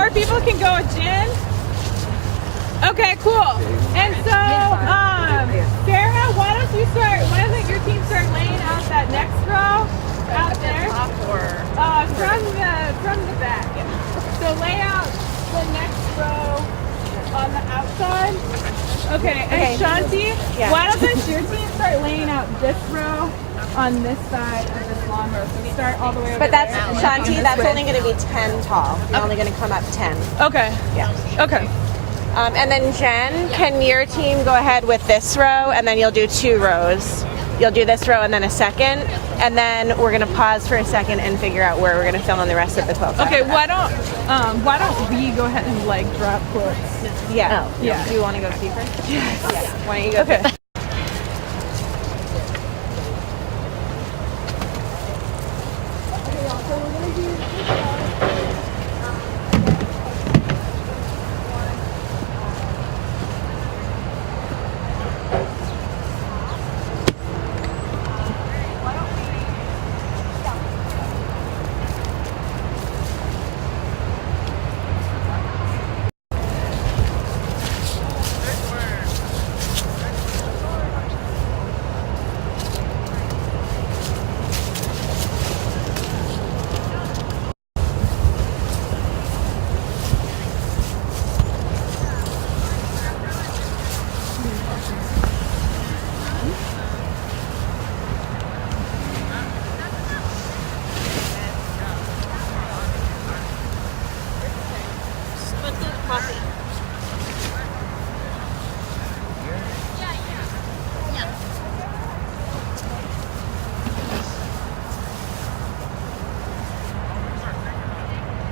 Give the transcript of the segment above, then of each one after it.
more people can go with Jen? Okay, cool. And so, Sarah, why don't your team start laying out that next row out there? From the back. So lay out the next row on the outside. Okay, and Shanti, why doesn't your team start laying out this row on this side of this long row? So start all the way over But that's, there. Shanti, that's only going to be 10 tall. You're only going to come up 10. Okay. Yeah. Okay. And then Jen, can your team go ahead with this row, and then you'll do 2 rows. You'll do this row and then a second, and then we're gonna pause for a second and figure out where we're gonna film in the rest of the quilt. Okay, why don't we go ahead and like drop quilts? Yeah. Oh, yeah. Do you want to go see first? Yes. Yeah. Why don't you go? Okay.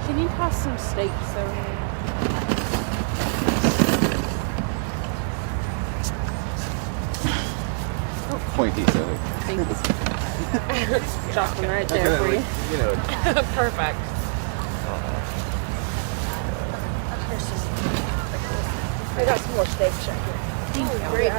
Can you toss some steaks over there? Pointy, so Drop them right there for you. you know. Perfect. I got some more steaks right here. Oh, great.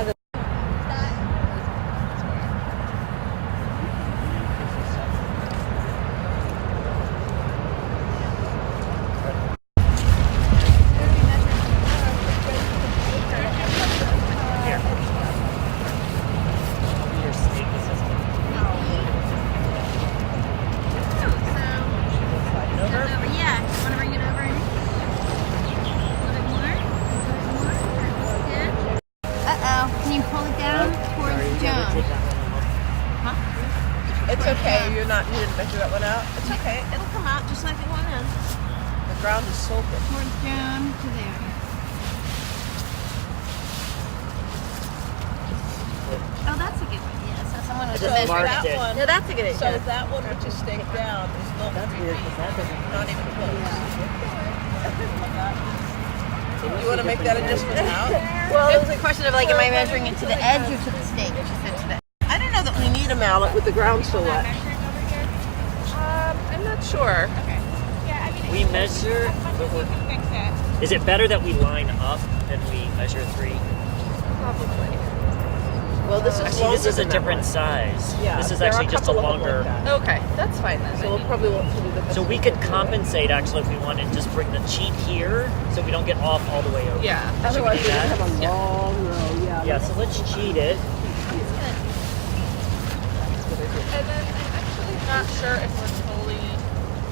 It's okay. You didn't measure that one out. It's okay. It'll come out just like it went in. The ground is so good. Towards down to there. Oh, that's a good one. Yeah, so someone was So that one. No, that's a good idea. So that one which is staked down is no 3 feet. Not even close. You want to make that adjustment out? Well, it was a question of like, am I measuring it to the edge or to the stake? She said to the edge. I don't know that we need a mallet with the ground so wet. I'm not sure. We measure, is it better that we line up than we measure 3? Probably. Well, this is Actually, longer this is a than that different one. size. Yeah, This is there are actually just a couple of them longer. like that. Okay, that's fine then. So we'll probably want to do the. So we could compensate actually if we wanted to just bring the cheat here so we don't get off all the way over. Yeah. Should we Otherwise, do we that? have a long row. Yeah. Yeah, so let's cheat it. And then I'm actually not sure if we're fully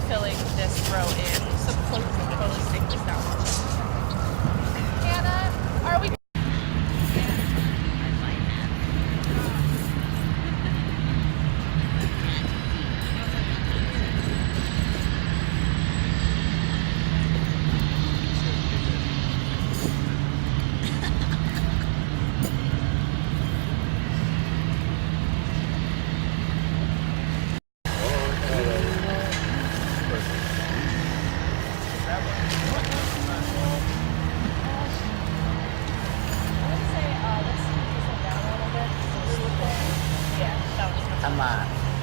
filling this row in. So close to totally stick this down. Hannah, are we?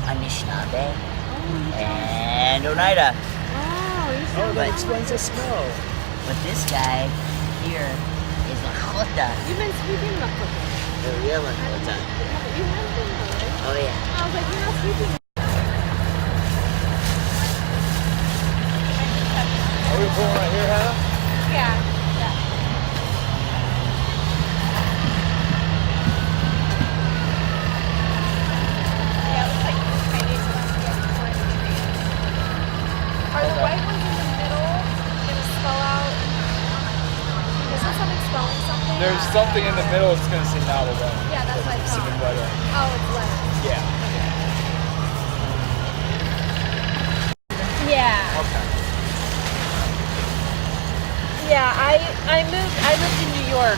Anishinaabe and Oneida. Oh, that explains the smell. But this guy here is a Choctaw. You've been speaking Lakota. The real Choctaw. You have been though, right? Oh yeah. I was like, you're not speaking. Yeah. Are the white ones in the middle gonna spell out? Is there something spelling something? There's something in the middle that's going to say NIWRC. Yeah, that's what I Specific thought. letter. Oh, it's letters. Yeah. Yeah. Okay. Yeah, I lived in New York.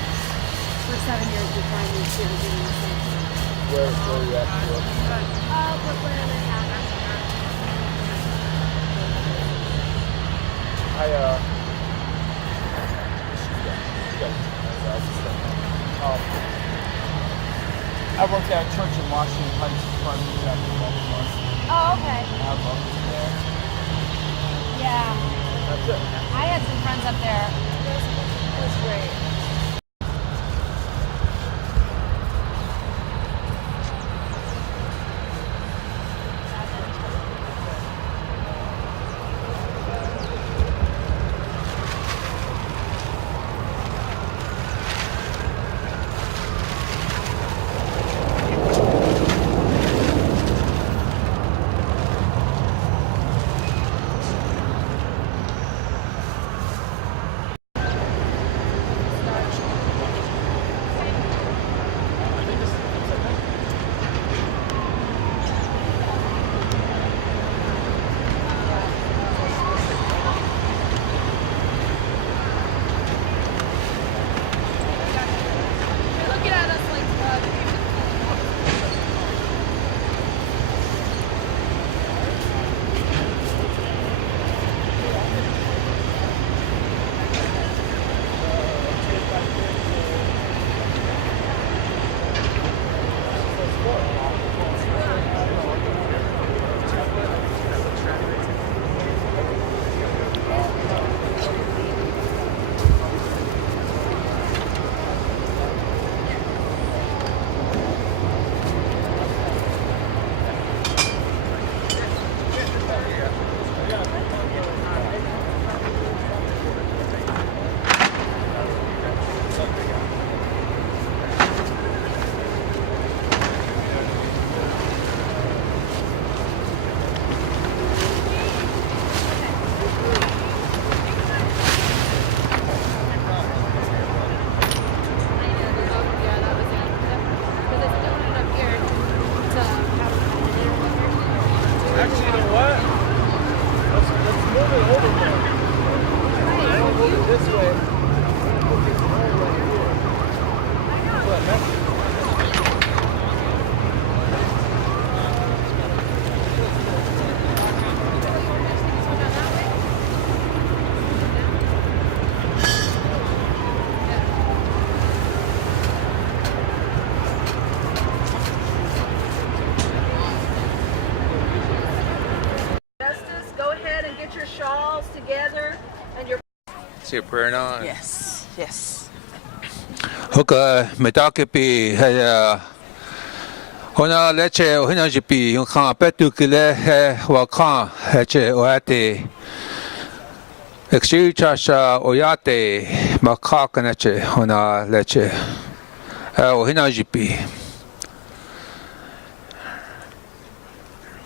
For 7 years before I moved here to do the same thing. Where are you at? Brooklyn and Manhattan. I worked at a church in Washington Heights before I moved out to Baltimore. Oh, okay. I have uncles there. Yeah. That's it. I had some friends up there. It was great. Looking at us like Actually, you know what? Let's move it over there. I'll move it this way. Put this hole right here. What, that's Justice, go ahead and get your shawls together and your. Say a prayer now. Yes, yes. Hoka metakepi haya hona leche hona jipi yung kha petu kile he wa kha heche oate exchange cha oyate makha kanache hona leche hona jipi.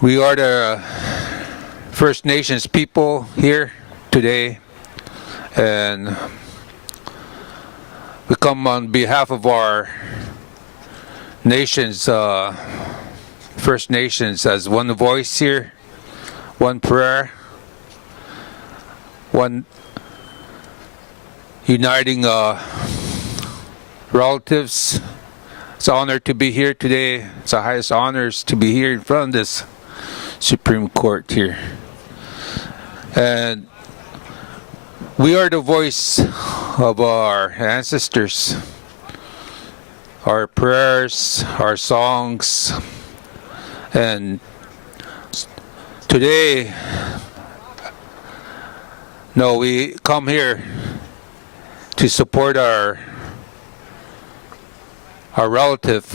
We are the First Nations people here today, and we come on behalf of our nations, First Nations, as one voice here, one prayer, one uniting relatives. It's an honor to be here today. It's the highest honors to be here in front of this Supreme Court here. And we are the voice of our ancestors, our prayers, our songs, and today, we come here to support our relative,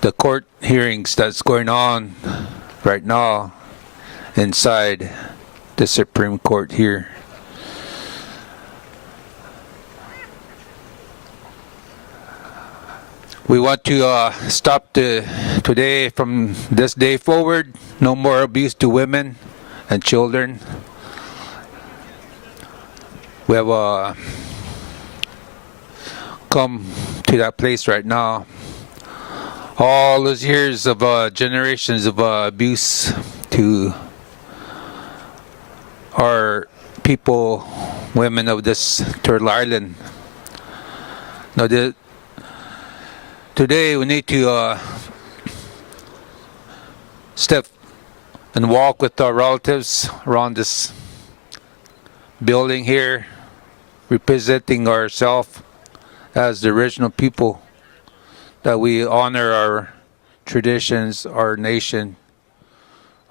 the court hearings that's going on right now inside the Supreme Court here. We want to stop today, from this day forward, no more abuse to women and children. We have come to that place right now. All those years of generations of abuse to our people, women of this Turtle Island. Now, today we need to step and walk with our relatives around this building here, representing ourselves as the original people, that we honor our traditions, our nation,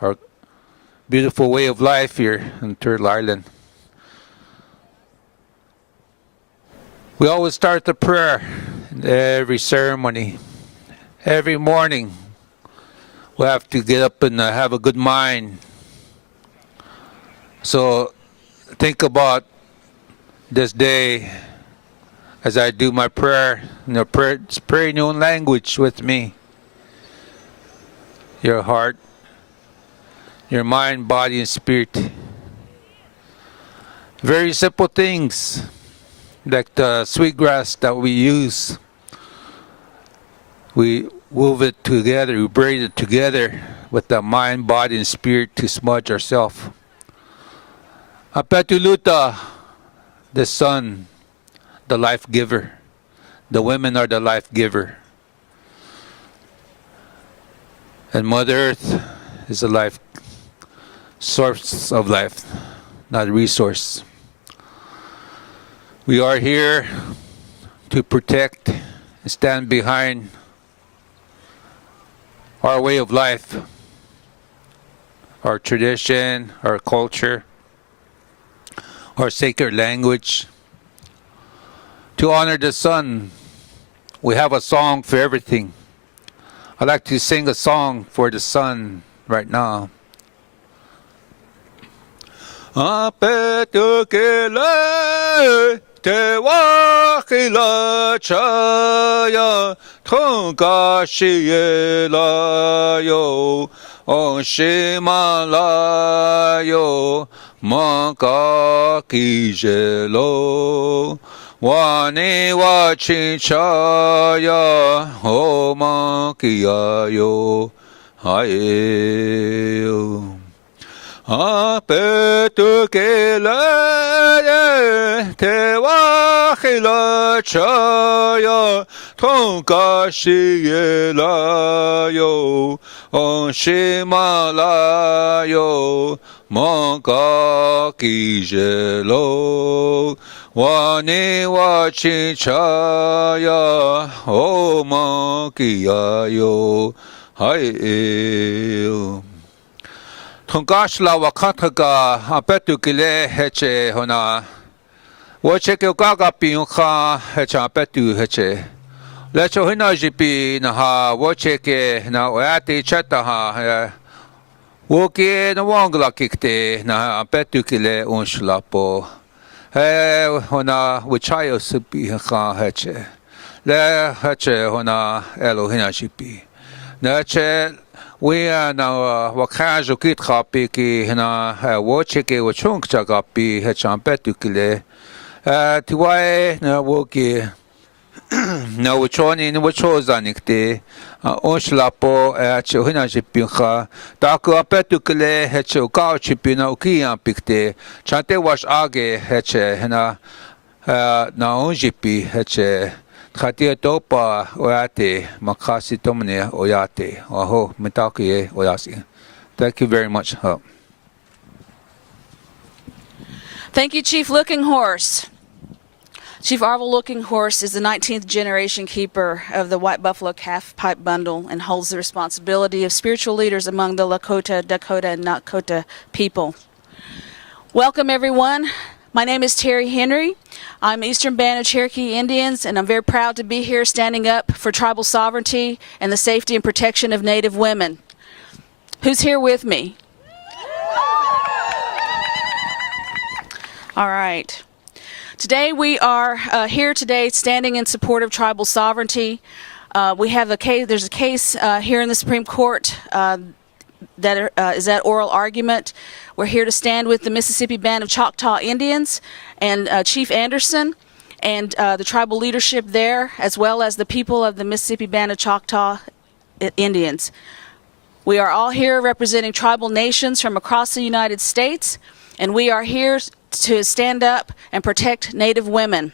our beautiful way of life here in Turtle Island. We always start the prayer in every ceremony. Every morning, we have to get up and have a good mind. So think about this day as I do my prayer. Pray in your own language with me. Your heart, your mind, body, and spirit. Very simple things, like the sweetgrass that we use. We wove it together, we braid it together with the mind, body, and spirit to smudge ourselves. Apetuluta, the sun, the life giver. The women are the life giver. And Mother Earth is the life source of life, not a resource. We are here to protect and stand behind our way of life, our tradition, our culture, our sacred language. To honor the sun, we have a song for everything. I'd like to sing a song for the sun right now. Apetukele te wakila chaya tongashiyela yo onshimala yo makakijelo wani wachinchaya omakiyayo hayo. Apetukele te wakila chaya tongashiyela yo onshimala yo makakijelo wani wachinchaya omakiyayo hayo. Tongashla wakataga apetukile heche hona wacheke ukaga piunka hecha apetu heche lecho hina jipi na ha wacheke na wati chata ha woke na wangla kikte na apetukile unslapo he hona wichayo supi ha heche le heche hona elo hina jipi na che we na wakajo kit kapi ki na woche ke wochung chagapi he champetu kile tiwae na woki na wochoni ni wochozanikte onslapo chhina jipinha taku apetu kile he chukao chipina ukian pikte chante wash age he na na onjipi he Khatia topa oyate makasi tomne oyate aho mitakie oyasi. Thank you very much. Thank you, Chief Looking Horse. Chief Arvel Looking Horse is the 19th generation keeper of the White Buffalo Calf Pipe Bundle and holds the responsibility of spiritual leaders among the Lakota, Dakota, and Nakota people. Welcome, everyone. My name is Terry Henry. I'm Eastern Band of Cherokee Indians, and I'm very proud to be here standing up for tribal sovereignty and the safety and protection of Native women. Who's here with me? All right. Today we are here today standing in support of tribal sovereignty. We have a case. There's a case here in the Supreme Court that is at oral argument. We're here to stand with the Mississippi Band of Choctaw Indians and Chief Anderson and the tribal leadership there, as well as the people of the Mississippi Band of Choctaw Indians. We are all here representing tribal nations from across the United States, and we are here to stand up and protect Native women.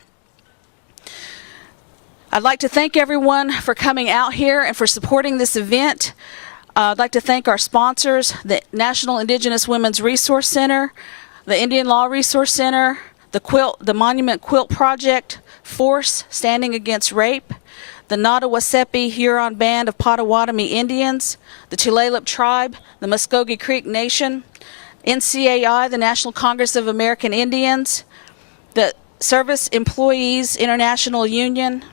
I'd like to thank everyone for coming out here and for supporting this event. I'd like to thank our sponsors, the National Indigenous Women's Resource Center, the Indian Law Resource Center, the Monument Quilt Project, Force Standing Against Rape, the Nottawasepi Huron Band of Potawatomi Indians, the Tulalip Tribe, the Muskogee Creek Nation, NCAI, the National Congress of American Indians, the Service Employees International Union,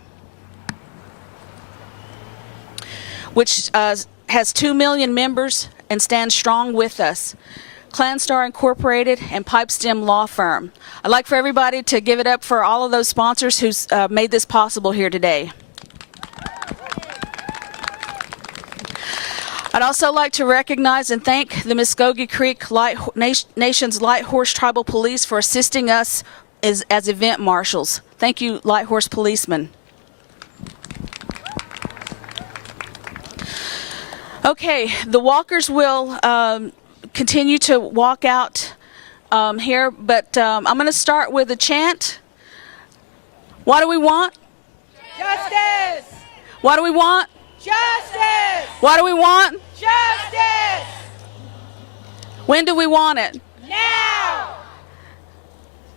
which has 2 million members and stands strong with us, Clanstar Incorporated, and Pipestem Law Firm. I'd like for everybody to give it up for all of those sponsors who's made this possible here today. I'd also like to recognize and thank the Muskogee Creek Nation's Light Horse Tribal Police for assisting us as event marshals. Thank you, Light Horse Policemen. Okay, the walkers will continue to walk out here, but I'm going to start with a chant. What do we want? Justice! What do we want? Justice! What do we want? Justice! When do we want it? Now!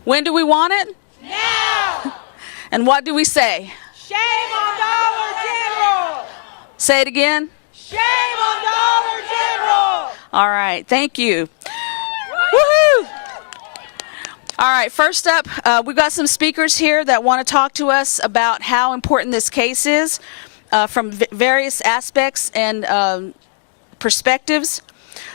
When do we want it? Now! And what do we say? Shame on Dollar General! Say it again. Shame on Dollar General! All right, thank you. Woohoo! All right, first up, we've got some speakers here that want to talk to us about how important this case is from various aspects and perspectives.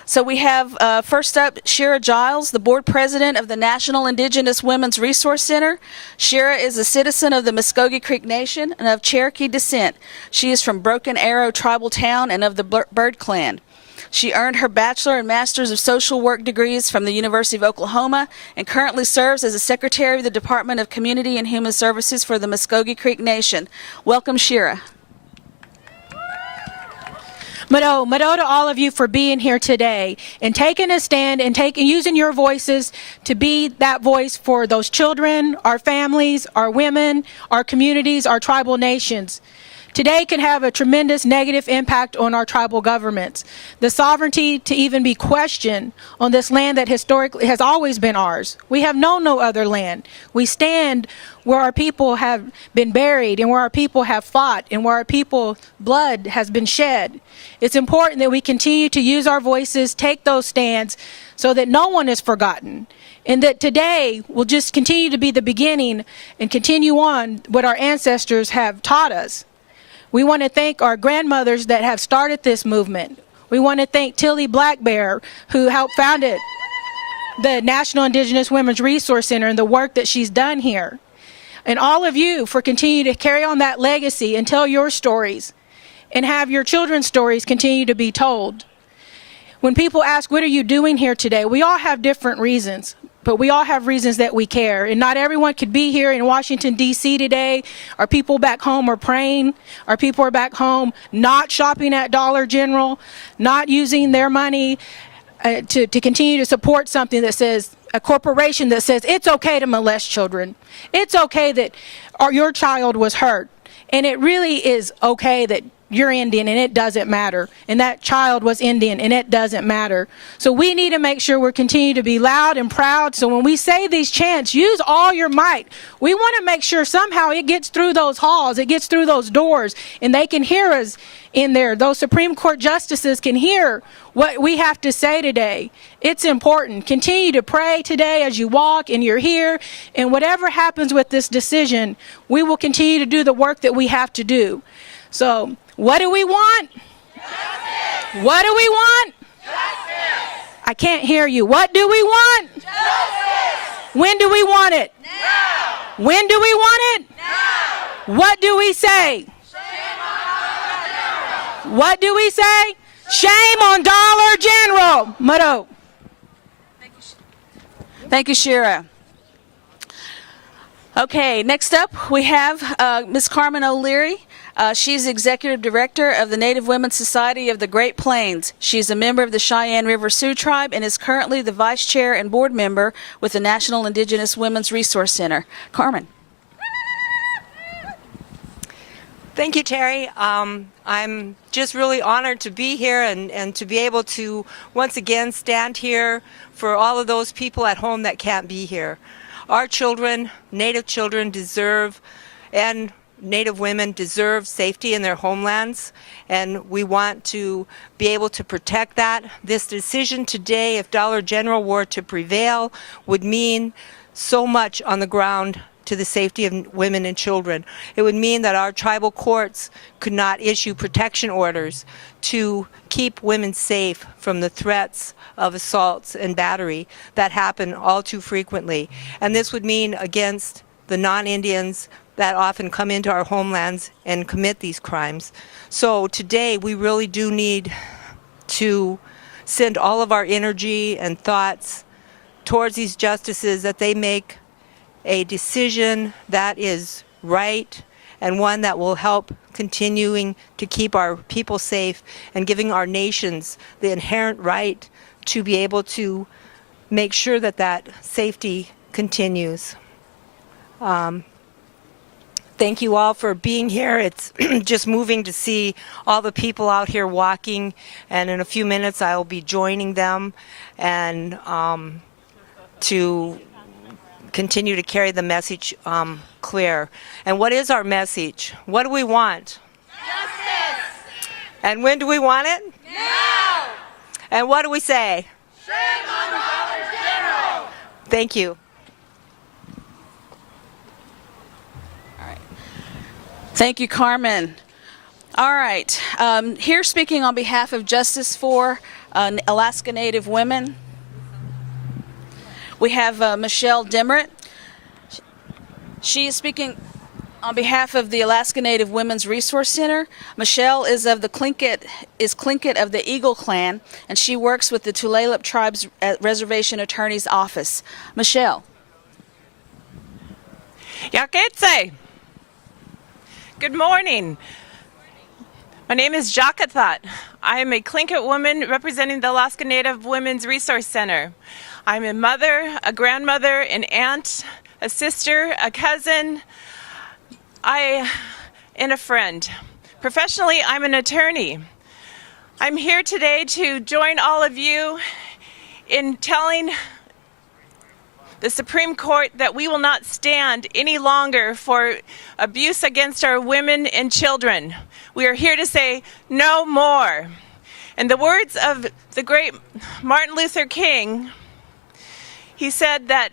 So we have first up Shira Giles, the board president of the National Indigenous Women's Resource Center. Shira is a citizen of the Muskogee Creek Nation and of Cherokee descent. She is from Broken Arrow Tribal Town and of the Bird Clan. She earned her Bachelor and Master's of Social Work degrees from the University of Oklahoma and currently serves as a Secretary of the Department of Community and Human Services for the Muskogee Creek Nation. Welcome, Shira. Mado to all of you for being here today and taking a stand and using your voices to be that voice for those children, our families, our women, our communities, our tribal nations. Today can have a tremendous negative impact on our tribal governments. The sovereignty to even be questioned on this land that historically has always been ours. We have known no other land. We stand where our people have been buried and where our people have fought and where our people's blood has been shed. It's important that we continue to use our voices, take those stands so that no one is forgotten. And that today will just continue to be the beginning and continue on what our ancestors have taught us. We want to thank our grandmothers that have started this movement. We want to thank Tilly Black Bear, who helped found it, the National Indigenous Women's Resource Center, and the work that she's done here. And all of you for continuing to carry on that legacy and tell your stories and have your children's stories continue to be told. When people ask, what are you doing here today? We all have different reasons, but we all have reasons that we care. And not everyone could be here in Washington, D.C. today. Our people back home are praying. Our people are back home not shopping at Dollar General, not using their money to continue to support something that says, a corporation that says it's okay to molest children. It's okay that your child was hurt. And it really is okay that you're Indian and it doesn't matter. And that child was Indian and it doesn't matter. So we need to make sure we're continuing to be loud and proud. So when we say these chants, use all your might. We want to make sure somehow it gets through those halls, it gets through those doors, and they can hear us in there. Those Supreme Court justices can hear what we have to say today. It's important. Continue to pray today as you walk and you're here. And whatever happens with this decision, we will continue to do the work that we have to do. So, what do we want? Justice. What do we want? Justice. I can't hear you. What do we want? Justice. When do we want it? Now. When do we want it? Now. What do we say? Shame on What do we say? Shame on Dollar General. Mado. Thank you, Shira. Okay, next up we have Ms. Carmen O'Leary. She's Executive Director of the Native Women's Society of the Great Plains. She's a member of the Cheyenne River Sioux Tribe and is currently the Vice Chair and Board Member with the National Indigenous Women's Resource Center. Carmen. Thank you, Terry. I'm just really honored to be here and to be able to once again stand here for all of those people at home that can't be here. Our children, Native children, deserve, and Native women deserve safety in their homelands, and we want to be able to protect that. This decision today, if Dollar General were to prevail, would mean so much on the ground to the safety of women and children. It would mean that our tribal courts could not issue protection orders to keep women safe from the threats of assaults and battery that happen all too frequently. And this would mean against the non-Indians that often come into our homelands and commit these crimes. So today we really do need to send all of our energy and thoughts towards these justices, that they make a decision that is right and one that will help continuing to keep our people safe and giving our nations the inherent right to be able to make sure that that safety continues. Thank you all for being here. It's just moving to see all the people out here walking, and in a few minutes I will be joining them and to continue to carry the message clear. And what is our message? What do we want? Justice! And when do we want it? Now! And what do we say? Shame on Dollar General! Thank you. Thank you, Carmen. All right. Here speaking on behalf of Justice for Alaska Native Women, we have Michelle Demeritt. She is speaking on behalf of the Alaska Native Women's Resource Center. Michelle is of the Tlingit of the Eagle Clan, and she works with the Tulalip Tribe's Reservation Attorney's Office. Michelle. Yaketse. Good morning. My name is Jakathat. I am a Tlingit woman representing the Alaska Native Women's Resource Center. I'm a mother, a grandmother, an aunt, a sister, a cousin, and a friend. Professionally, I'm an attorney. I'm here today to join all of you in telling the Supreme Court that we will not stand any longer for abuse against our women and children. We are here to say no more. In the words of the great Martin Luther King, he said that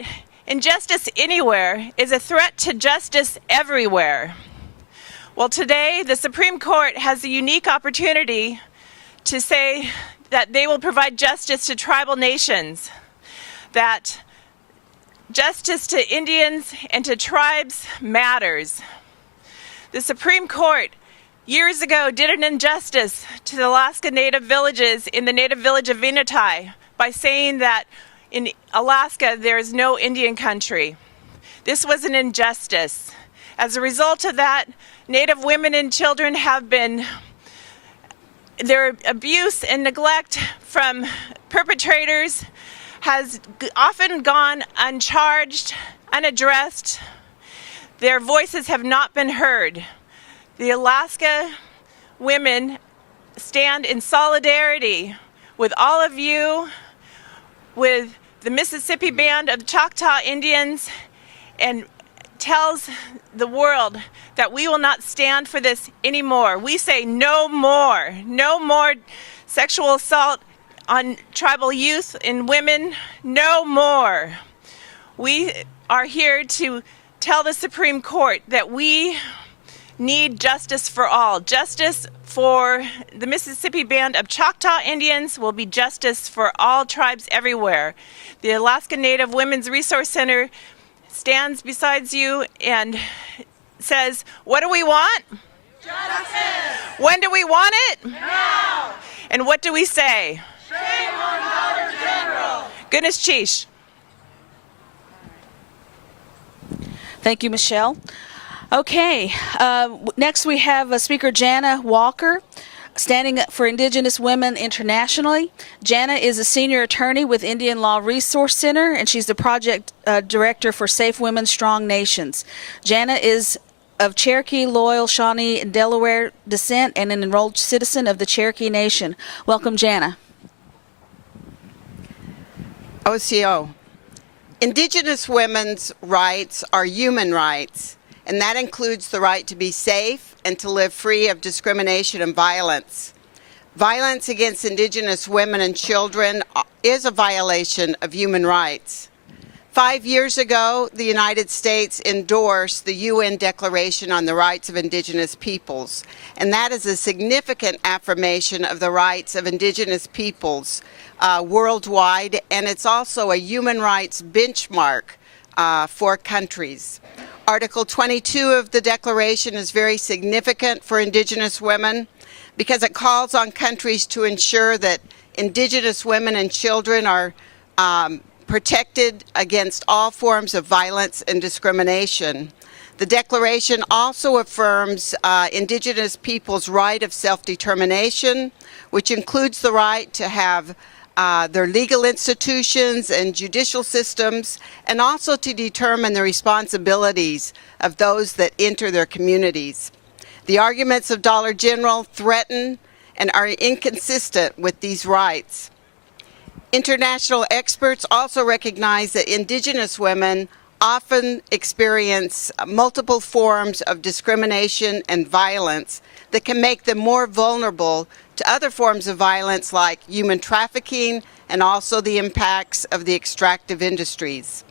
injustice anywhere is a threat to justice everywhere. Well, today the Supreme Court has a unique opportunity to say that they will provide justice to tribal nations, that justice to Indians and to tribes matters. The Supreme Court years ago did an injustice to the Alaska Native villages in the native village of Venutai by saying that in Alaska there is no Indian country. This was an injustice. As a result of that, Native women and children have been, their abuse and neglect from perpetrators has often gone uncharged, unaddressed. Their voices have not been heard. The Alaska women stand in solidarity with all of you, with the Mississippi Band of Choctaw Indians, and tells the world that we will not stand for this anymore. We say no more sexual assault on tribal youth and women, no more. We are here to tell the Supreme Court that we need justice for all. Justice for the Mississippi Band of Choctaw Indians will be justice for all tribes everywhere. The Alaska Native Women's Resource Center stands beside you and says, what do we want? Justice! When do we want it? Now! And what do we say? Shame on Dollar General! Goodness cheesh. Thank you, Michelle. Okay, next we have Speaker Jana Walker, standing up for Indigenous women internationally. Jana is a senior attorney with Indian Law Resource Center, and she's the project director for Safe Women, Strong Nations. Jana is of Cherokee, Loyal, Shawnee, and Delaware descent and an enrolled citizen of the Cherokee Nation. Welcome, Jana. OCO. Indigenous women's rights are human rights, and that includes the right to be safe and to live free of discrimination and violence. Violence against Indigenous women and children is a violation of human rights. 5 years ago, the United States endorsed the UN Declaration on the Rights of Indigenous Peoples, and that is a significant affirmation of the rights of Indigenous peoples worldwide, and it's also a human rights benchmark for countries. Article 22 of the Declaration is very significant for Indigenous women because it calls on countries to ensure that Indigenous women and children are protected against all forms of violence and discrimination. The Declaration also affirms Indigenous peoples' right of self-determination, which includes the right to have their legal institutions and judicial systems, and also to determine the responsibilities of those that enter their communities. The arguments of Dollar General threaten and are inconsistent with these rights. International experts also recognize that Indigenous women often experience multiple forms of discrimination and violence that can make them more vulnerable to other forms of violence like human trafficking and also the impacts of the extractive industries.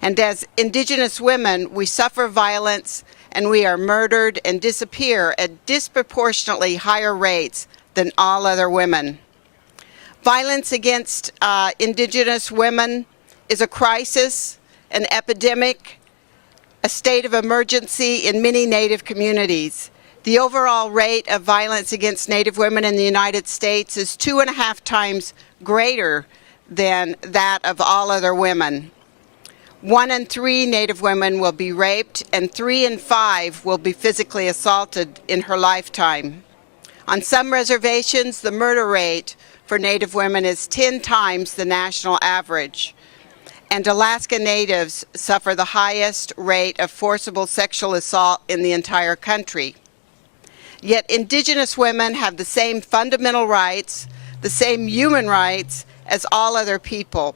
And as Indigenous women, we suffer violence and we are murdered and disappear at disproportionately higher rates than all other women. Violence against Indigenous women is a crisis, an epidemic, a state of emergency in many Native communities. The overall rate of violence against Native women in the United States is 2.5 times greater than that of all other women. 1 in 3 Native women will be raped, and 3 in 5 will be physically assaulted in her lifetime. On some reservations, the murder rate for Native women is 10 times the national average. And Alaska Natives suffer the highest rate of forcible sexual assault in the entire country. Yet Indigenous women have the same fundamental rights, the same human rights as all other people.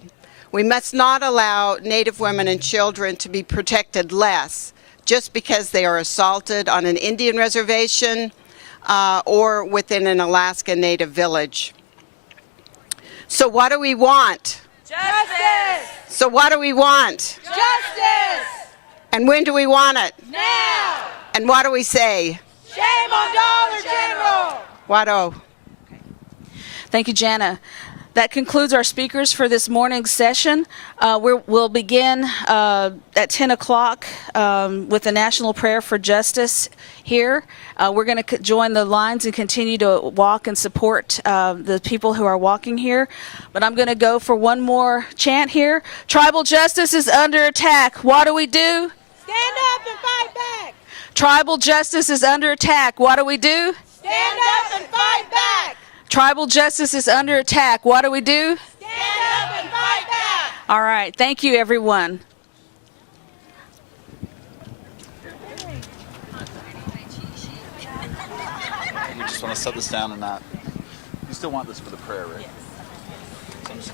We must not allow Native women and children to be protected less just because they are assaulted on an Indian reservation or within an Alaska Native village. So what do we want? Justice! So what do we want? Justice! And when do we want it? Now! And what do we say? Shame on Dollar General! Wado. Thank you, Jana. That concludes our speakers for this morning's session. We'll begin at 10 o'clock with the National Prayer for Justice here. We're going to join the lines and continue to walk and support the people who are walking here. But I'm going to go for one more chant here. Tribal justice is under attack. What do we do? Stand up and fight back! Tribal justice is under attack. What do we do? Stand up and fight back! Tribal justice is under attack. What do we do? Stand up and fight back! All right. Thank you, everyone. We just want to set this down and not. You still want this for the prayer, right? Yes.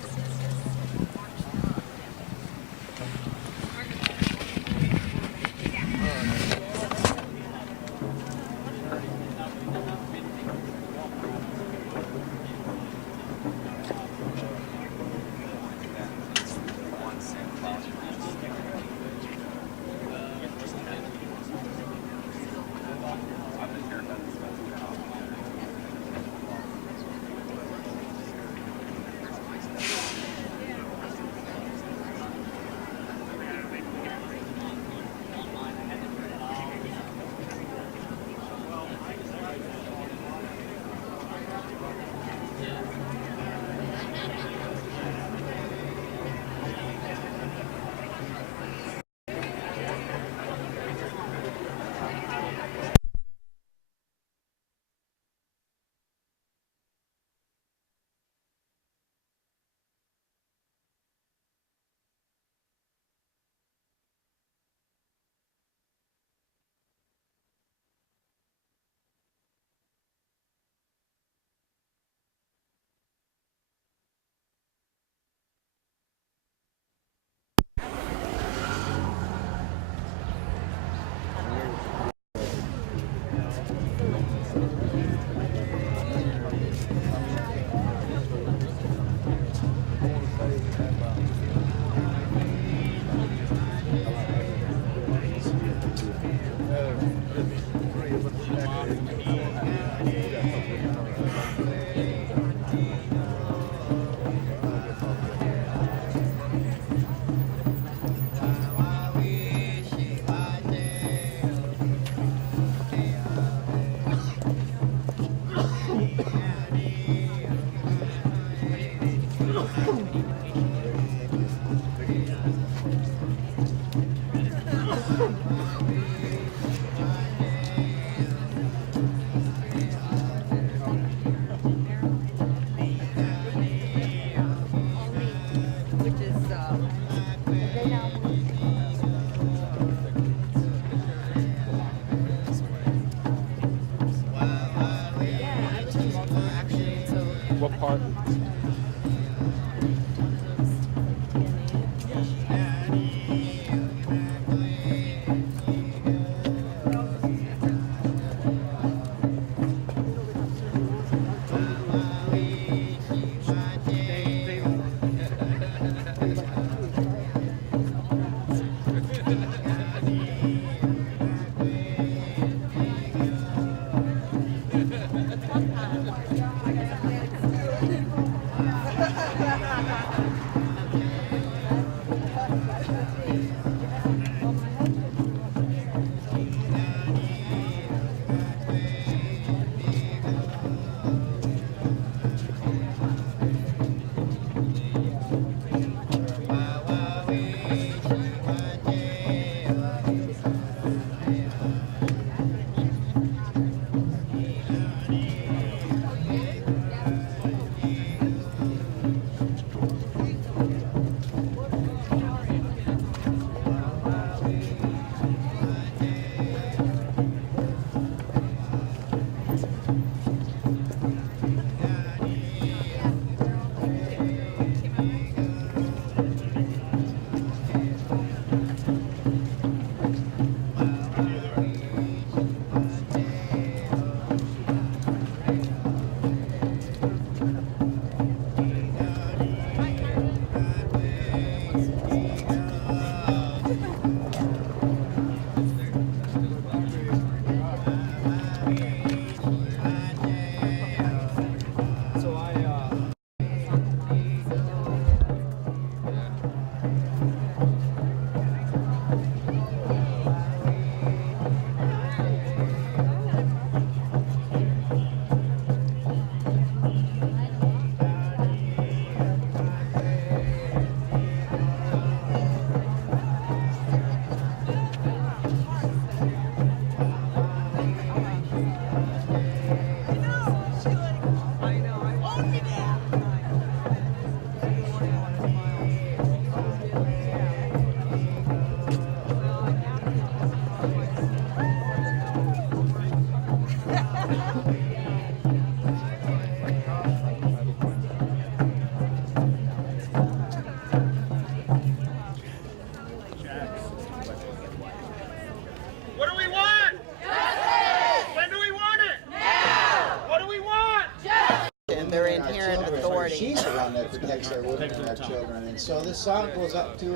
What do we want? Justice! When do we want it? Now! What do we want? Justice! And their inherent authority. She's the one that protects our women and our children. And so this song goes up to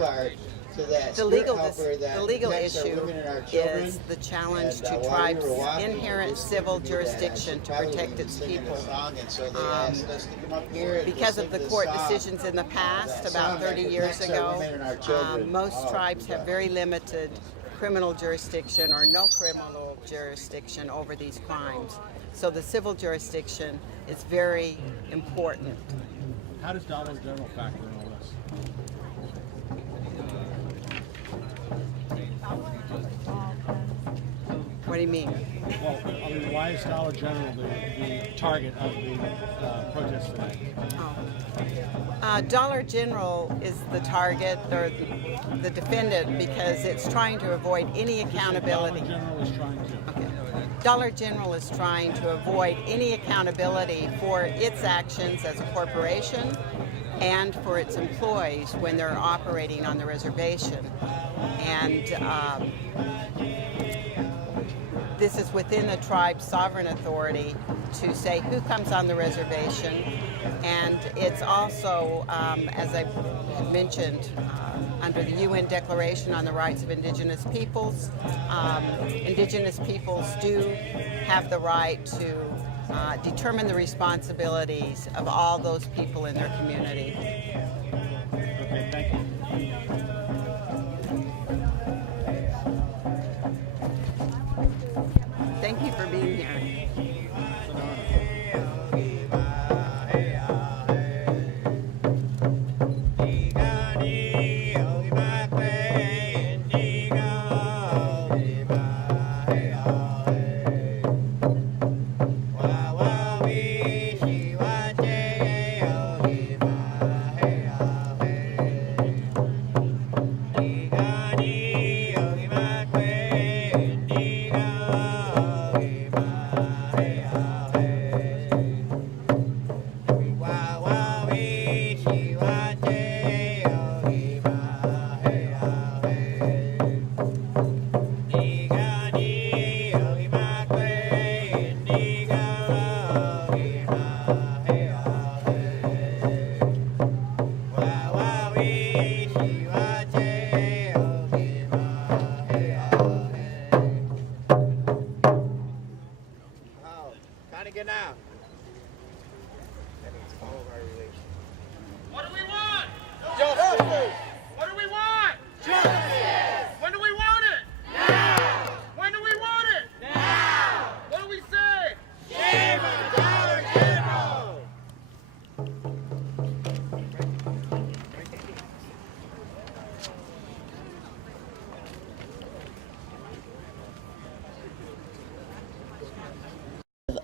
that The legal, helper that the legal protects our issue women and our children. is the challenge And, to while we tribes' were walking, inherent just civil to do that, jurisdiction to probably protect would've its been singing people. the song, and so they asked us to come up here and Because sing of the this court song. decisions in the past, That about song that 30 years protects our ago, women and our children. most Oh, tribes yeah. have very limited criminal jurisdiction or no criminal jurisdiction over these crimes. So the civil jurisdiction is very important. How does Dollar General factor in all this? What do you mean? Well, I mean, why is Dollar General the target of the protest today? Dollar General is the target or the defendant because it's trying to avoid any accountability. Dollar General is trying to. Dollar General is trying to avoid any accountability for its actions as a corporation and for its employees when they're operating on the reservation. And this is within the tribe's sovereign authority to say who comes on the reservation. And it's also, as I mentioned, under the UN Declaration on the Rights of Indigenous Peoples do have the right to determine the responsibilities of all those people in their community. Okay, thank you. Thank you for being here. Indigo,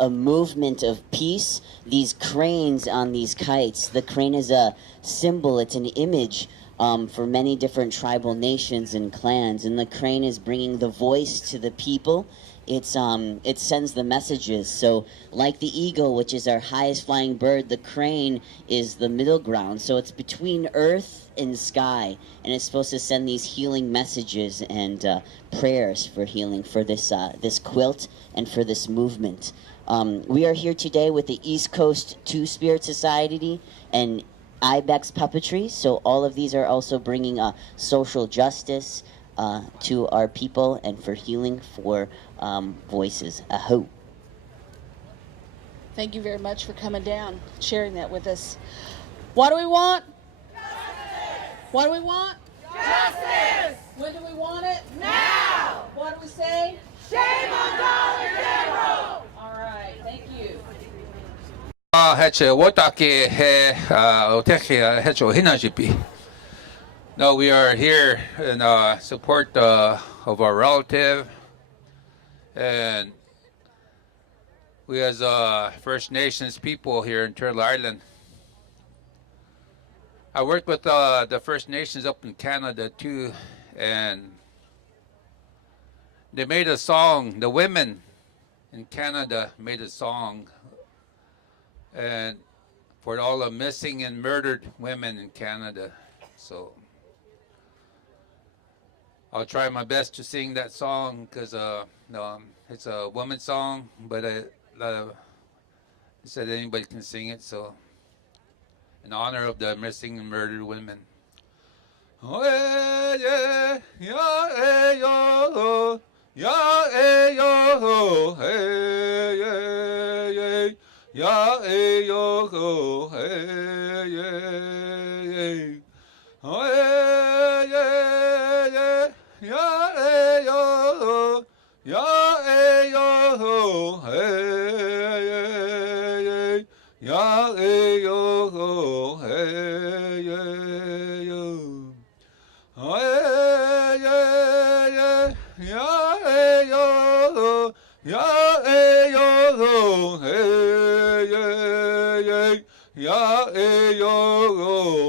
a movement of peace. These cranes on these kites, the crane is a symbol, it's an image for many different tribal nations and clans, and the crane is bringing the voice to the people. It sends the messages. So like the eagle, which is our highest flying bird, the crane is the middle ground. So it's between earth and sky, and it's supposed to send these healing messages and prayers for healing for this quilt and for this movement. We are here today with the East Coast Two-Spirit Society and Ibex Puppetry. So all of these are also bringing social justice to our people and for healing for voices. Aho. Thank you very much for coming down, sharing that with us. What do we want? Justice! What do we want? Justice! When do we want it? Now! What do we say? Shame on Dollar General! All right, thank you. No, we are here in support of our relative, and we as First Nations people here in Turtle Island. I worked with the First Nations up in Canada too, and they made a song. The women in Canada made a song, and for all the missing and murdered women in Canada. So I'll try my best to sing that song because it's a woman's song, but I said anybody can sing it, so in honor of the missing and murdered women. Oh, yeah, yeah, yeah, yo, yeah, yo, hey, yeah, yeah, yo, hey, yeah, oh, yeah, yeah, yeah, yo, yeah, yo, hey, yeah, yo, hey, yo, oh, yeah, yeah, yeah, yo, yeah, yo, hey, yeah, yo, hey, oh, yeah, yeah,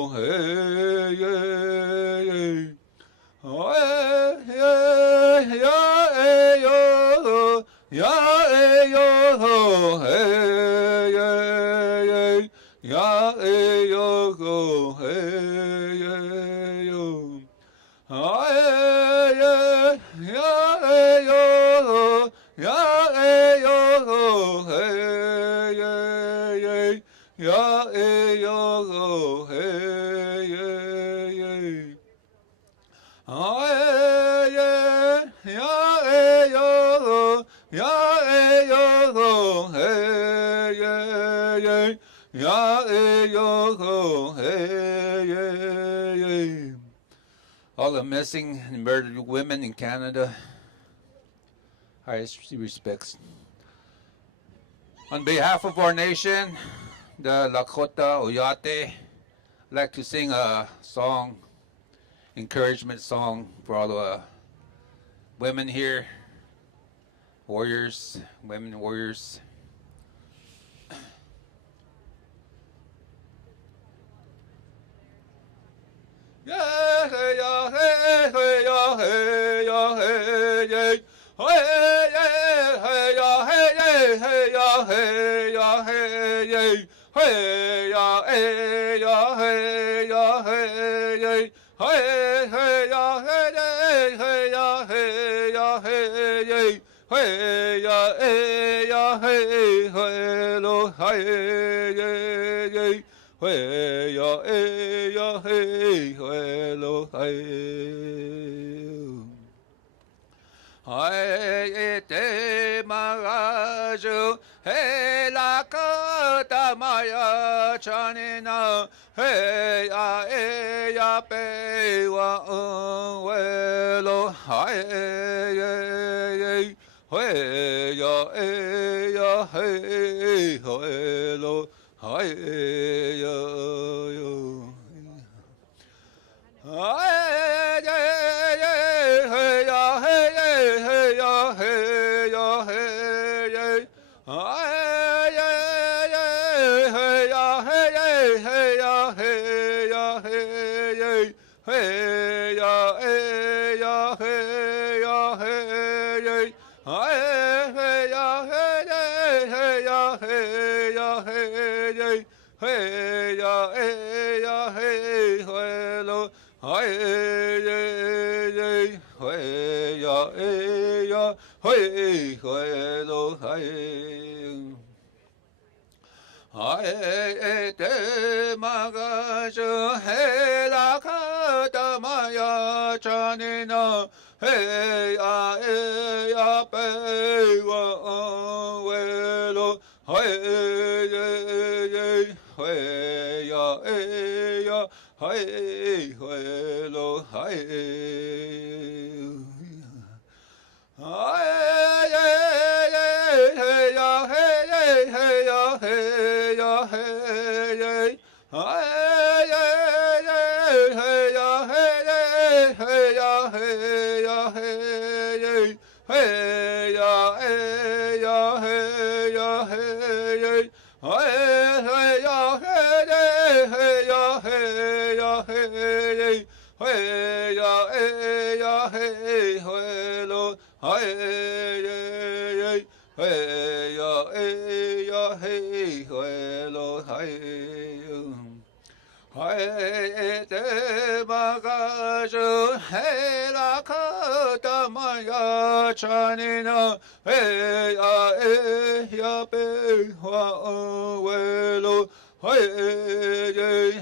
yo, yeah, yo, hey, yeah, yo, hey, yo, oh, yeah, yeah, yo, yeah, yo, hey, yeah, yo, hey, oh, yeah, yeah, yo, yeah, yo, hey, yeah, yo, hey, all the missing and murdered women in Canada, highest respects. On behalf of our nation, the Lakota Oyate, I'd like to sing a song, encouragement song for all the women here, warriors, women warriors. Yeah, hey, yeah, hey, hey, yeah, hey, yeah, hey, yeah. Hey, yeah, hey, yeah, hey, hey, yeah, hey, yeah, hey, yeah. Hey, yeah, hey, yeah, hey, yeah, hey, yeah. Hey, hey, yeah, hey, hey, yeah, hey, yeah, hey, yeah. Hey, yeah, hey, yeah, hey, hey, lo, hey, yeah, yeah. Hey, ya, hey, ya, hey, hello, hey. Hey, te maraju, hey, la kota maya chanina, hey, ya, pe, wa, welo, hey, hey, ya, hey, hello. Hey, yo, yo. Hey, hey, hey, hey, hey, hey, hey, hey, hey, hey, hey, hey. ya hey hey lo hey Hey te magaja hey la kata maya chanina hey ya pe wa welo hey ya hey lo hey Hey te magaja hey la kata maya chanina hey ya pe wa welo hey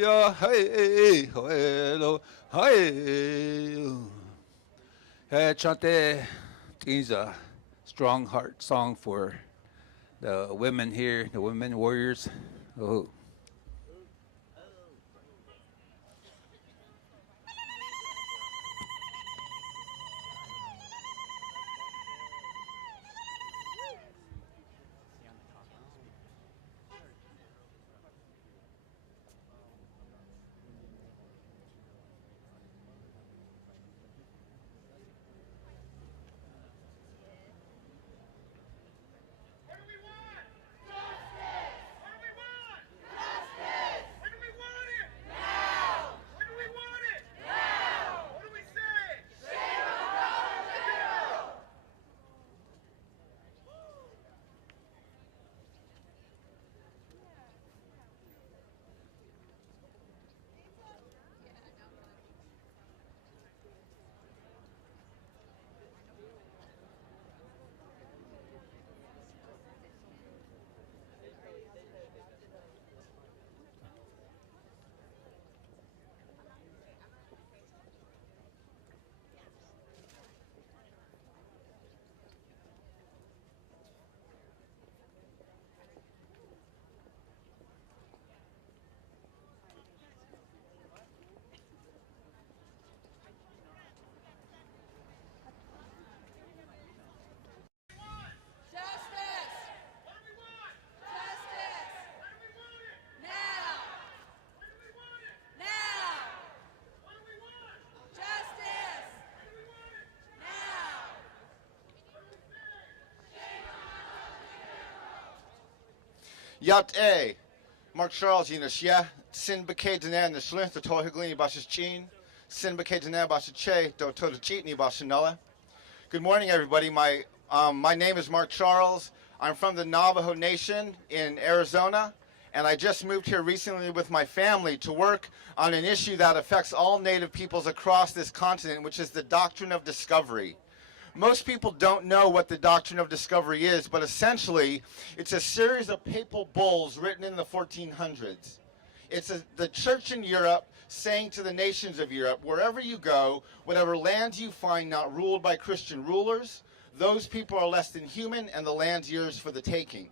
ya hey welo hey chante is a strong heart song for the women here, the women warriors. Oh. Yat A. Mark Charles Yinashia, Sin Bake Danan, the Shlith, the Tohiglini Bashis Chin, Sin Bake Danan Bashache, Do Tota Cheatney Bashanella. Good morning, everybody. My name is Mark Charles. I'm from the Navajo Nation in Arizona, and I just moved here recently with my family to work on an issue that affects all Native peoples across this continent, which is the doctrine of discovery. Most people don't know what the doctrine of discovery is, but essentially it's a series of papal bulls written in the 1400s. It's the church in Europe saying to the nations of Europe, wherever you go, whatever land you find not ruled by Christian rulers, those people are less than human and the land's yours for the taking.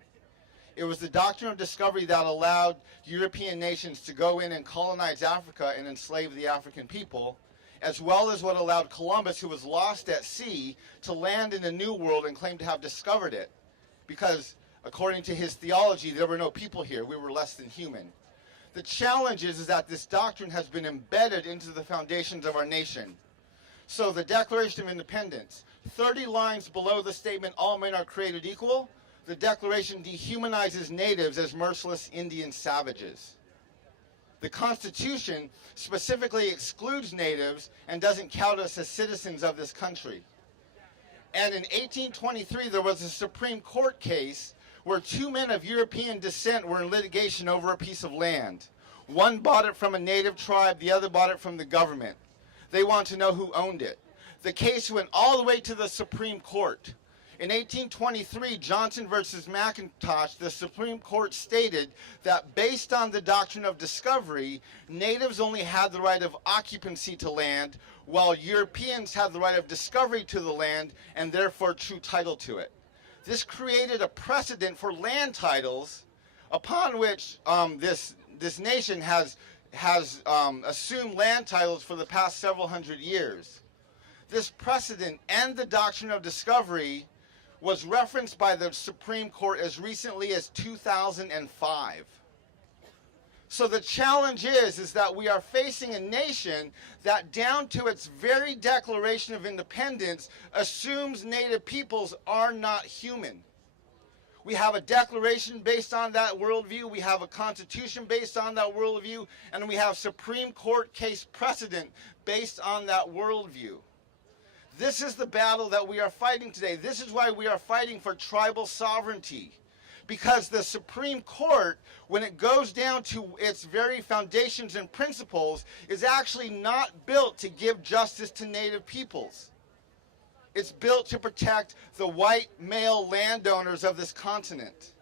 It was the doctrine of discovery that allowed European nations to go in and colonize Africa and enslave the African people, as well as what allowed Columbus, who was lost at sea, to land in the New World and claim to have discovered it. Because, according to his theology, there were no people here. We were less than human. The challenge is that this doctrine has been embedded into the foundations of our nation. So the Declaration of Independence, 30 lines below the statement, all men are created equal, the Declaration dehumanizes natives as merciless Indian savages. The Constitution specifically excludes natives and doesn't count us as citizens of this country. And in 1823, there was a Supreme Court case where two men of European descent were in litigation over a piece of land. One bought it from a native tribe, the other bought it from the government. They want to know who owned it. The case went all the way to the Supreme Court. In 1823, Johnson versus McIntosh, the Supreme Court stated that based on the doctrine of discovery, natives only had the right of occupancy to land, while Europeans had the right of discovery to the land and therefore true title to it. This created a precedent for land titles upon which this nation has assumed land titles for the past several hundred years. This precedent and the doctrine of discovery was referenced by the Supreme Court as recently as 2005. So the challenge is that we are facing a nation that down to its very Declaration of Independence assumes Native peoples are not human. We have a declaration based on that worldview, we have a constitution based on that worldview, and we have Supreme Court case precedent based on that worldview. This is the battle that we are fighting today. This is why we are fighting for tribal sovereignty. Because the Supreme Court, when it goes down to its very foundations and principles, is actually not built to give justice to Native peoples. It's built to protect the white male landowners of this continent.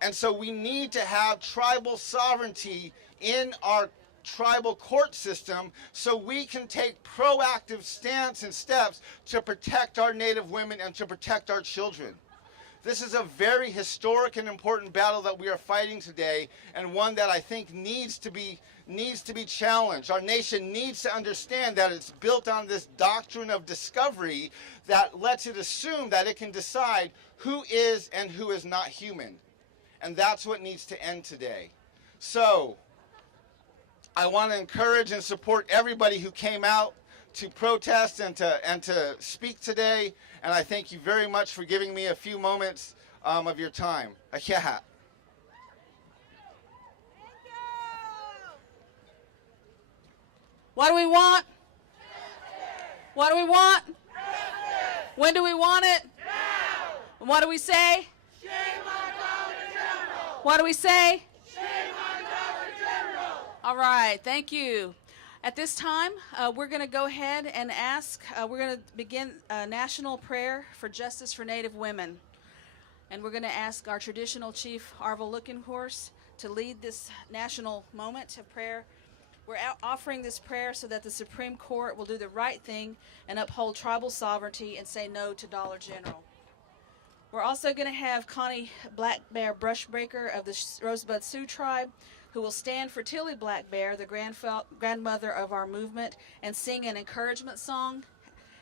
And so we need to have tribal sovereignty in our tribal court system so we can take proactive stance and steps to protect our Native women and to protect our children. This is a very historic and important battle that we are fighting today, and one that I think needs to be challenged. Our nation needs to understand that it's built on this doctrine of discovery that lets it assume that it can decide who is and who is not human. And that's what needs to end today. So I want to encourage and support everybody who came out to protest and to speak today, and I thank you very much for giving me a few moments of your time. Ahiaha. What do we want? What do we want? When do we want it? And what do we say? Shame on Governor General! What do we say? Shame on Governor General! All right, thank you. At this time, we're going to go ahead and ask, we're going to begin a national prayer for justice for Native women. And we're going to ask our traditional chief, Arvel Lookinghorse, to lead this national moment of prayer. We're offering this prayer so that the Supreme Court will do the right thing and uphold tribal sovereignty and say no to Dollar General. We're also going to have Connie Black Bear Brushbreaker of the Rosebud Sioux Tribe, who will stand for Tilly Black Bear, the grandmother of our movement, and sing an encouragement song.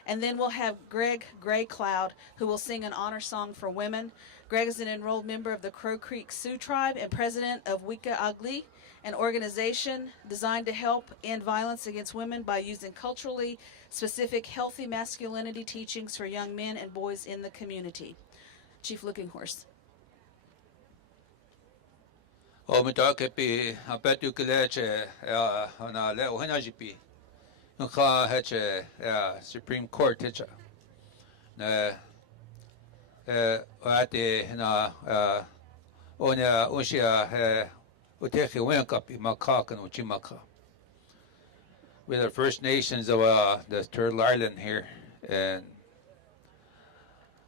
And then we'll have Greg Gray Cloud, who will sing an honor song for women. Greg is an enrolled member of the Crow Creek Sioux Tribe and president of Wika Agli, an organization designed to help end violence against women by using culturally specific healthy masculinity teachings for young men and boys in the community. Chief Lookinghorse. O mitake pi apetu kileche na le ohanajipi nka heche Supreme Court hecha na ate na ona ushia uteche wenkapi makaka no chimaka. We're the First Nations of the Turtle Island here, and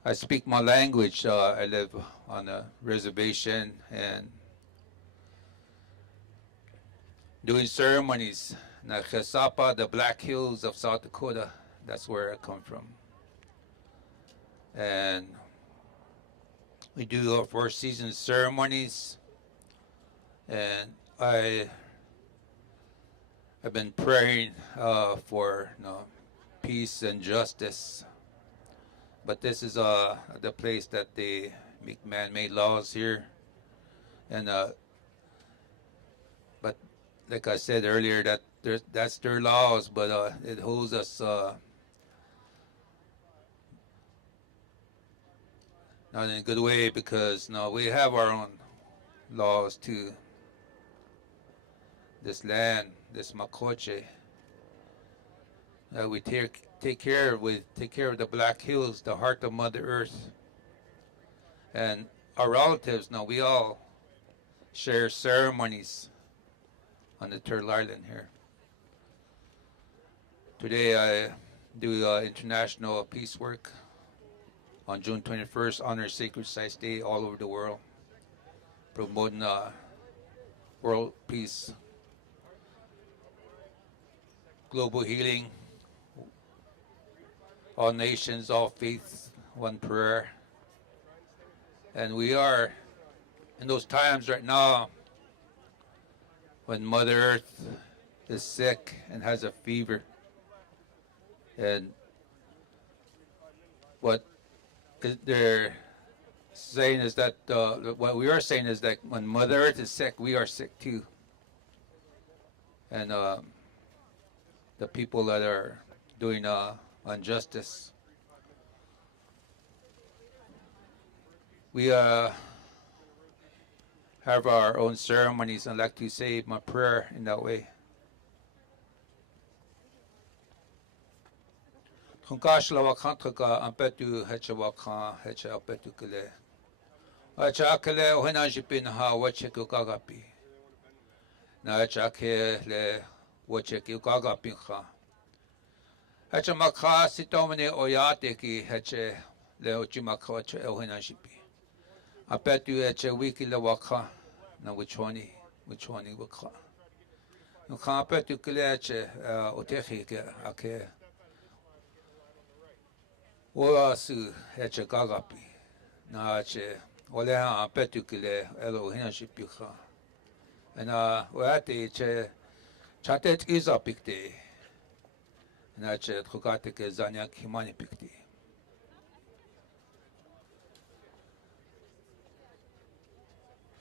I speak my language. I live on a reservation and doing ceremonies. Na Chesapa, the Black Hills of South Dakota, that's where I come from. And we do our 4 season ceremonies, and I've been praying for peace and justice. But this is the place that they make man-made laws here, and but like I said earlier, that's their laws, but it holds us not in a good way, because we have our own laws to this land, this Makoche, that we take care of the Black Hills, the heart of Mother Earth, and our relatives. We all share ceremonies on the Turtle Island here. Today I do international peace work. On June 21st, honor Sacred Sites Day all over the world, promoting world peace, global healing, all nations, all faiths, one prayer. And we are in those times right now when Mother Earth is sick and has a fever. And what they're saying is that, what we are saying is that when Mother Earth is sick, we are sick too. And the people that are doing injustice, we have our own ceremonies, and I'd like to say my prayer in that way. Tunkash la wakantaka ampetu hecha waka hecha ampetu kele. Hecha kele ohena jipin ha wache kukagapi. Na hecha kele wache kukagapi ha. Hecha makha sitomene oyate ki hecha le ochimaka wache ohena jipi. Ampetu hecha wiki la waka na wichwani waka. Nukha ampetu kele hecha otechi ke ake. Oasu hecha gagapi na che oleha petukile elo hinashipika na oate che chatet izapikte na che trukate ke zanyak himani pikti.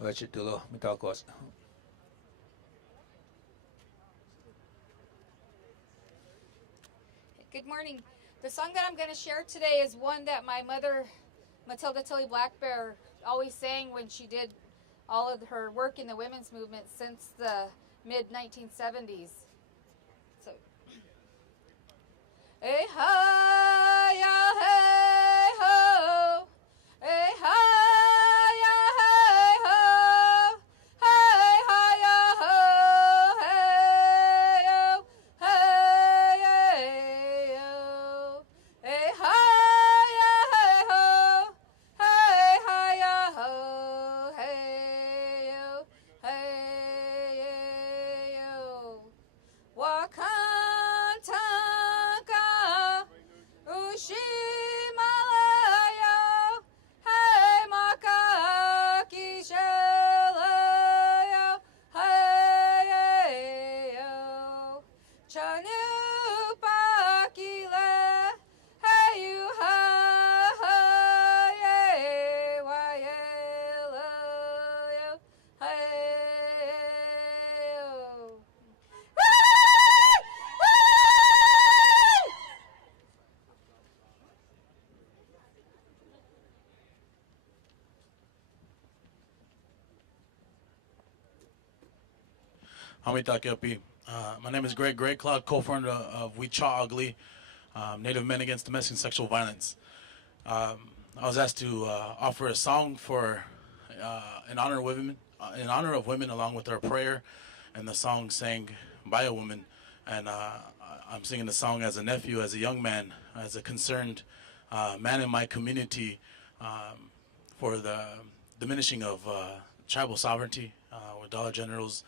Oache tulo mitakos. Good morning. The song that I'm going to share today is one that my mother, Matilda Tilly Black Bear, always sang when she did all of her work in the women's movement since the mid-1970s. So, hey ha ya hey ho, hey ha ya hey ho, hey ha ya ho, hey yo, hey yo. Hey ha ya hey ho, hey ha ya ho, hey yo, hey yo. Wakantaka ushimalayo, hey makaki shelayo, hey yo. Chanupakile. Hey you ha ha yeah why yo hey yo. My name is Greg Cloud, co-founder of We Chaw Ugly, Native Men Against Domestic Sexual Violence. I was asked to offer a song for in honor of women, along with our prayer, and the song sang by a woman. And I'm singing the song as a nephew, as a young man, as a concerned man in my community, for the diminishing of tribal sovereignty, with Dollar Generals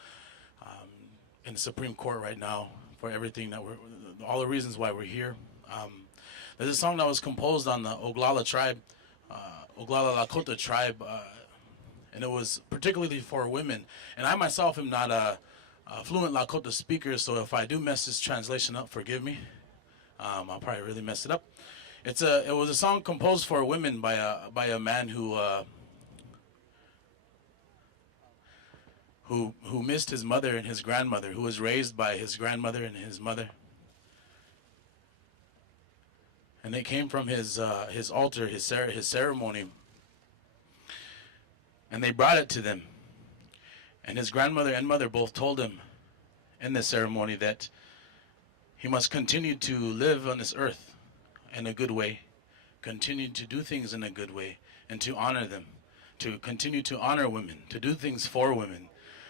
in the Supreme Court right now, for everything that all the reasons why we're here. There's a song that was composed on the Oglala tribe, Oglala Lakota tribe, and it was particularly for women. And I myself am not a fluent Lakota speaker, so if I do mess this translation up, forgive me. I'll probably really mess it up. It was a song composed for women by a man who missed his mother and his grandmother, who was raised by his grandmother and his mother. And they came from his altar, his ceremony, and they brought it to them. And his grandmother and mother both told him in this ceremony that he must continue to live on this earth in a good way, continue to do things in a good way, and to honor them, to continue to honor women, to do things for women.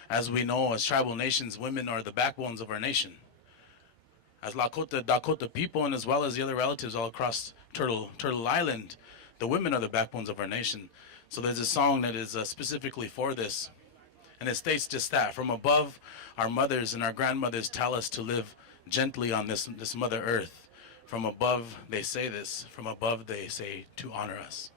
As we know, as tribal nations, women are the backbones of our nation. as Dakota people, and as well as the other relatives all across Turtle Island, the women are the backbones of our nation. So there's a song that is specifically for this, and it states just that: from above, our mothers and our grandmothers tell us to live gently on this Mother Earth. From above, they say this. From above, they say to honor us.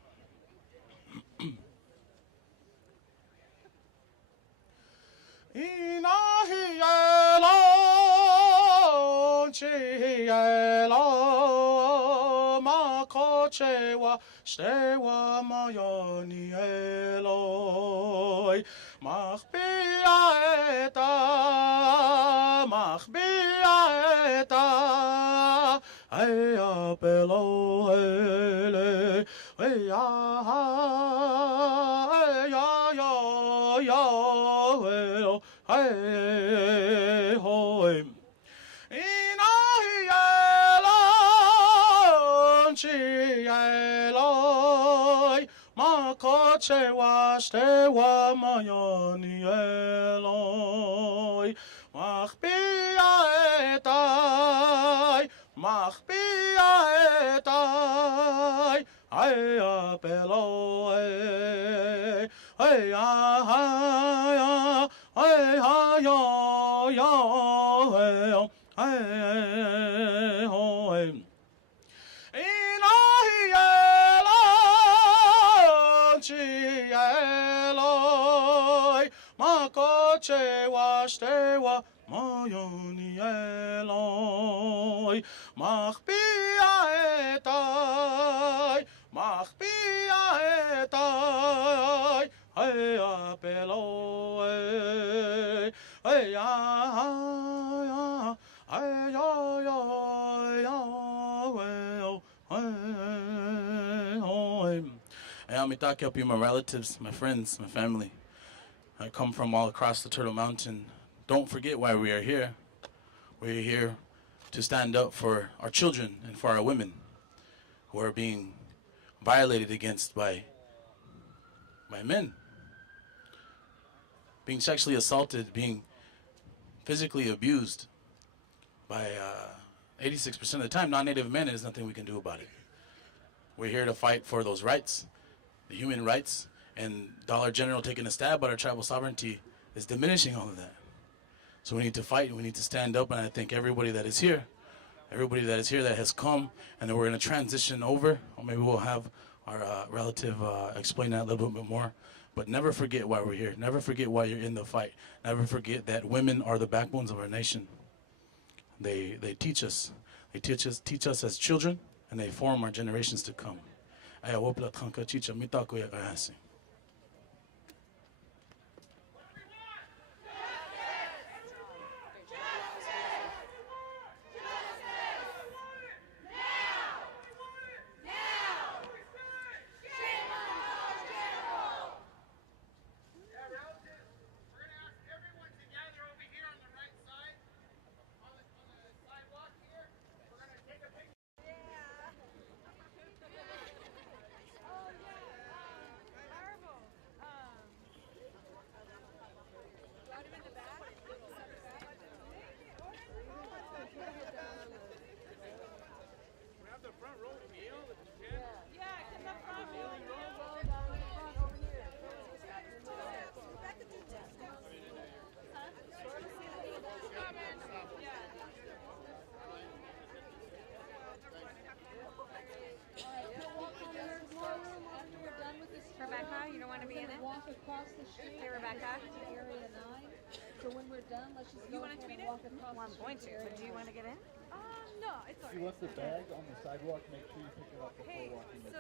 My relatives, my friends, my family. I come from all across the Turtle Mountain. Don't forget why we are here. We're here to stand up for our children and for our women who are being violated against by men. Being sexually assaulted, being physically abused by 86% of the time non-Native men, and there's nothing we can do about it. We're here to fight for those rights, the human rights, and Dollar General taking a stab at our tribal sovereignty is diminishing all of that. So we need to fight, and we need to stand up, and I thank everybody that is here that has come, and then we're going to transition over, or maybe we'll have our relative explain that a little bit more. But never forget why we're here. Never forget why you're in the fight. Never forget that women are the backbones of our nation. They teach us. They teach us as children, and they form our generations to come. Rebecca, you don't want to be in it? Walk across the street. Hey, Rebecca. To area 9. So when we're done, let's just go ahead and walk across the street. But do you want to get in? No, it's all right. If you left the bag on the sidewalk, make sure you pick it up before walking in.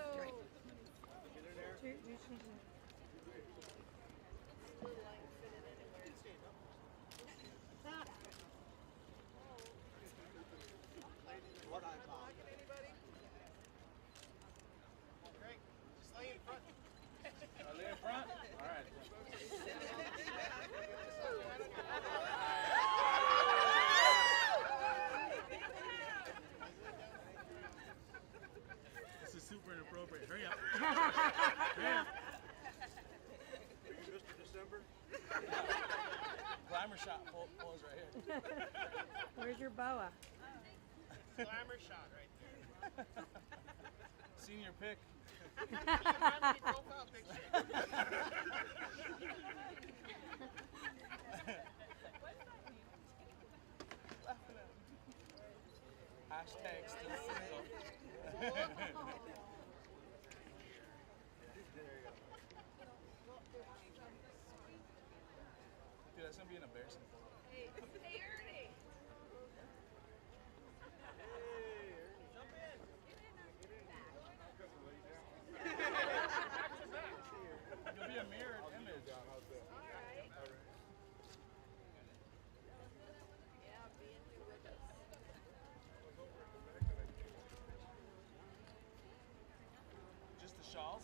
This is super inappropriate. Hurry up. Hurry up. Mr. December? Glamour shot pose right here. Where's your boa? glamour shot right there. Senior pick. Family profile picture. Hashtag still single. Dude, that's gonna be an embarrassing photo. Hey, Ernie. Hey, Ernie. Jump in. You'll be a mirrored image. All right. Yeah, being here with us. Just the shawls?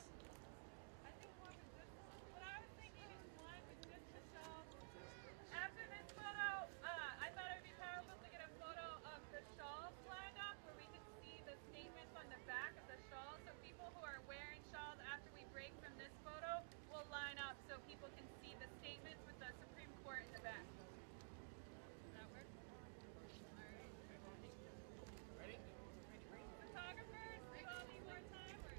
After this photo, I thought it would be powerful to get a photo of the shawls lined up where we can see the statements on the back of the shawls. So people who are wearing shawls after we break from this photo will line up so people can see the statements with the Supreme Court in the back. Does that work? All right. Ready? Photographers, we all need more time. Or?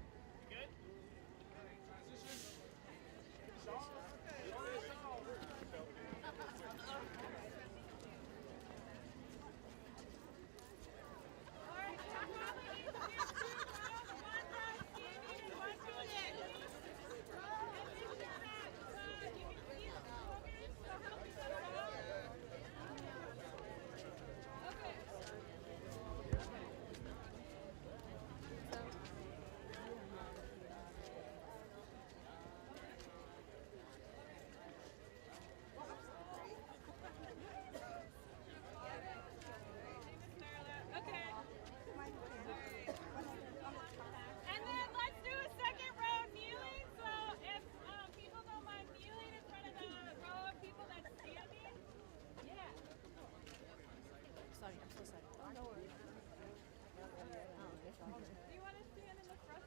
Good? All right, transition. Shawls. And then let's do a second row kneeling. So if people don't mind kneeling in front of the row of people that's standing. Yeah. Sorry, I'm so sorry. Oh, no worries. Do you want to stand in the front?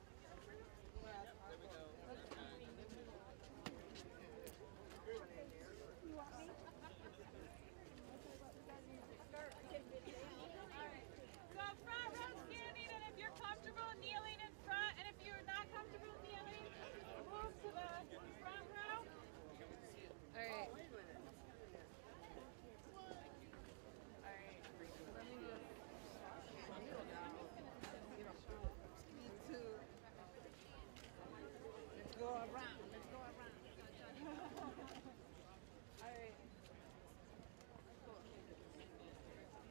There we go. You want me? So front row standing, and if you're comfortable kneeling in front, and if you're not comfortable kneeling, move to the front row. All right. Let's go around. Let's go around. All right.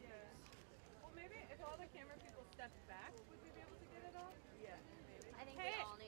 Yeah. Well, maybe if all the camera people stepped back, would we be able to get it all? Yeah, maybe. I think hey, we all need